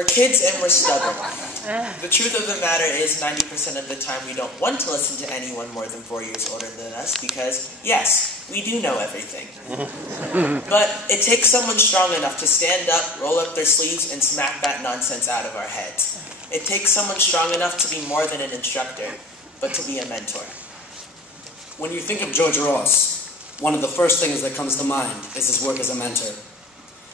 We're kids and we're stubborn. The truth of the matter is 90% of the time we don't want to listen to anyone more than 4 years older than us because, yes, we do know everything. But it takes someone strong enough to stand up, roll up their sleeves, and smack that nonsense out of our heads. It takes someone strong enough to be more than an instructor, but to be a mentor. When you think of George Ross, one of the first things that comes to mind is his work as a mentor.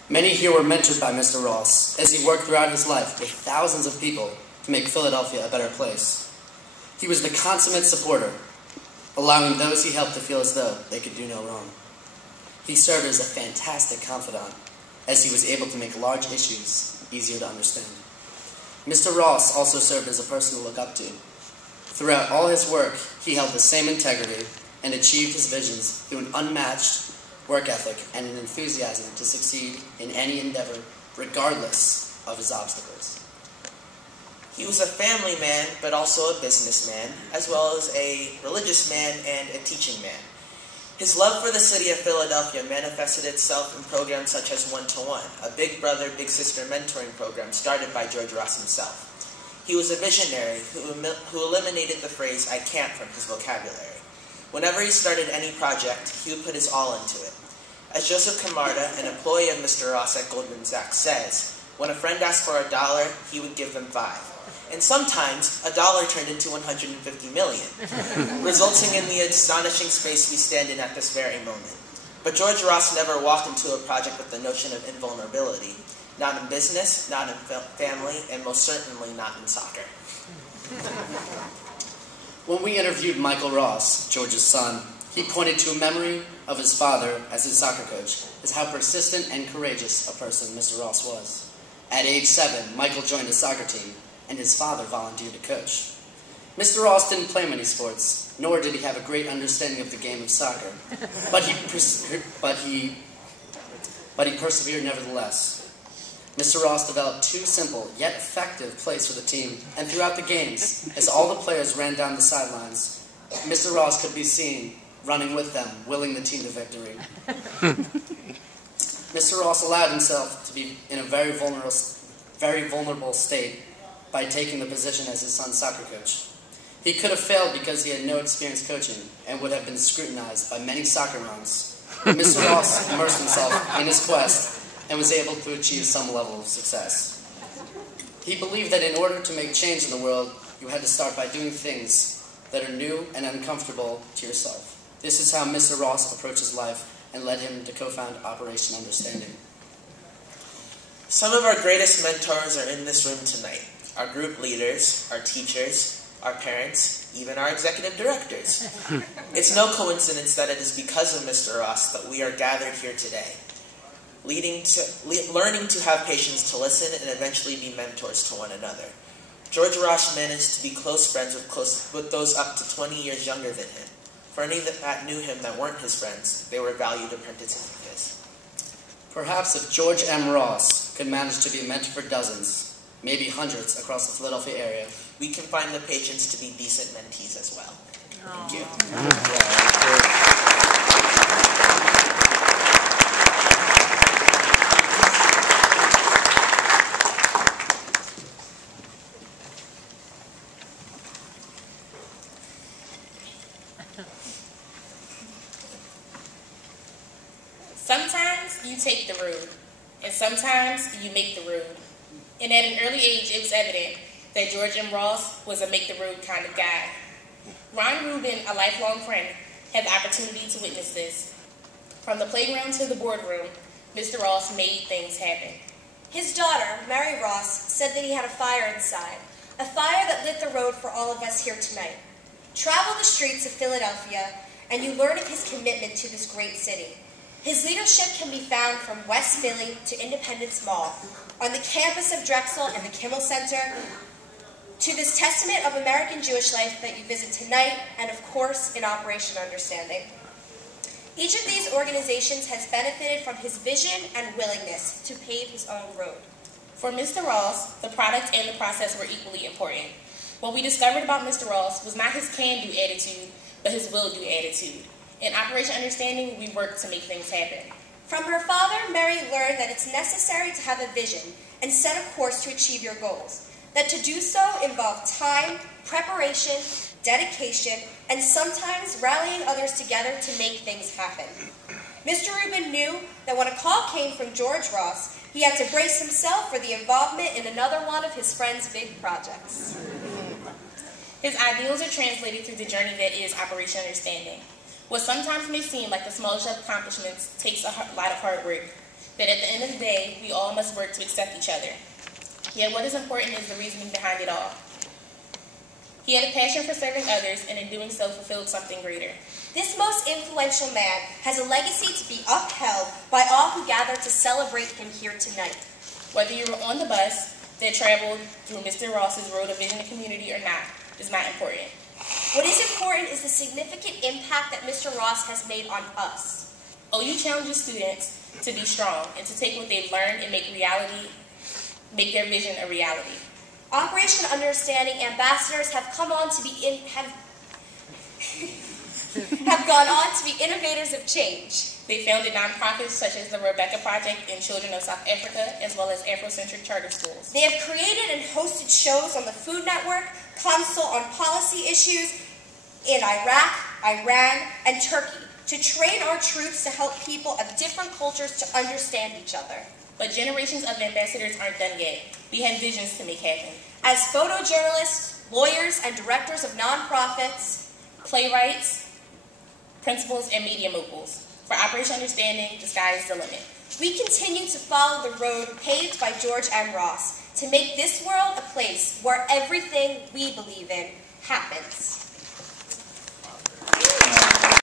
Many here were mentored by Mr. Ross as he worked throughout his life with thousands of people to make Philadelphia a better place. He was the consummate supporter, allowing those he helped to feel as though they could do no wrong. He served as a fantastic confidant, as he was able to make large issues easier to understand. Mr. Ross also served as a person to look up to. Throughout all his work, he held the same integrity and achieved his visions through an unmatched work ethic and an enthusiasm to succeed in any endeavor, regardless of his obstacles. He was a family man, but also a businessman, as well as a religious man and a teaching man. His love for the city of Philadelphia manifested itself in programs such as One-to-One, a big brother, big sister mentoring program started by George Ross himself. He was a visionary who eliminated the phrase, "I can't," from his vocabulary. Whenever he started any project, he would put his all into it. As Joseph Camarda, an employee of Mr. Ross at Goldman Sachs, says, when a friend asked for $1, he would give them 5. And sometimes, $1 turned into 150 million, resulting in the astonishing space we stand in at this very moment. But George Ross never walked into a project with the notion of invulnerability. Not in business, not in family, and most certainly not in soccer. When we interviewed Michael Ross, George's son, he pointed to a memory of his father as his soccer coach, as how persistent and courageous a person Mr. Ross was. At age 7, Michael joined a soccer team, and his father volunteered to coach. Mr. Ross didn't play many sports, nor did he have a great understanding of the game of soccer, but he persevered nevertheless. Mr. Ross developed 2 simple, yet effective plays for the team, and throughout the games, as all the players ran down the sidelines, Mr. Ross could be seen running with them, willing the team to victory. Mr. Ross allowed himself to be in a very vulnerable state by taking the position as his son's soccer coach. He could have failed because he had no experience coaching and would have been scrutinized by many soccer moms. Mr. Ross immersed himself in his quest and was able to achieve some level of success. He believed that in order to make change in the world, you had to start by doing things that are new and uncomfortable to yourself. This is how Mr. Ross approaches life and led him to co-found Operation Understanding. Some of our greatest mentors are in this room tonight. Our group leaders, our teachers, our parents, even our executive directors. It's no coincidence that it is because of Mr. Ross that we are gathered here today, learning to have patience to listen and eventually be mentors to one another. George Ross managed to be close friends with those up to 20 years younger than him. For any that knew him that weren't his friends, they were valued apprentices of his. Perhaps if George M. Ross could manage to be a mentor for dozens, maybe hundreds across the Philadelphia area, we can find the patience to be decent mentees as well. Thank you. Sometimes you take the road, and sometimes you make the road. And at an early age, it was evident that George M. Ross was a make-the-road kind of guy. Reuben, a lifelong friend, had the opportunity to witness this. From the playground to the boardroom, Mr. Ross made things happen. His daughter, Mary Ross, said that he had a fire inside, a fire that lit the road for all of us here tonight. Travel the streets of Philadelphia, and you learn of his commitment to this great city. His leadership can be found from West Philly to Independence Mall, on the campus of Drexel and the Kimmel Center, to this testament of American Jewish life that you visit tonight, and of course, in Operation Understanding. Each of these organizations has benefited from his vision and willingness to pave his own road. For Mr. Ross, the product and the process were equally important. What we discovered about Mr. Ross was not his can-do attitude, but his will-do attitude. In Operation Understanding, we worked to make things happen. From her father, Mary learned that it's necessary to have a vision and set a course to achieve your goals, that to do so involved time, preparation, dedication, and sometimes rallying others together to make things happen. Mr. Reuben knew that when a call came from George Ross, he had to brace himself for the involvement in another one of his friend's big projects. His ideals are translated through the journey that is Operation Understanding. What sometimes may seem like the smallest of accomplishments takes a lot of hard work, that at the end of the day, we all must work to accept each other. Yet what is important is the reasoning behind it all. He had a passion for serving others, and in doing so fulfilled something greater. This most influential man has a legacy to be upheld by all who gather to celebrate him here tonight. Whether you were on the bus that traveled through Mr. Ross's road of vision and community or not is not important. What is important is the significant impact that Mr. Ross has made on us. OU challenges students to be strong and to take what they've learned and make their vision a reality. Operation Understanding ambassadors have gone on to be innovators of change. They founded nonprofits such as the Rebecca Project and Children of South Africa, as well as Afrocentric charter schools. They have created and hosted shows on the Food Network, consult on policy issues in Iraq, Iran, and Turkey to train our troops to help people of different cultures to understand each other. But generations of ambassadors aren't done yet. We have visions to make happen. As photojournalists, lawyers, and directors of nonprofits, playwrights, principals, and media moguls, for Operation Understanding, the sky is the limit. We continue to follow the road paved by George M. Ross to make this world a place where everything we believe in happens.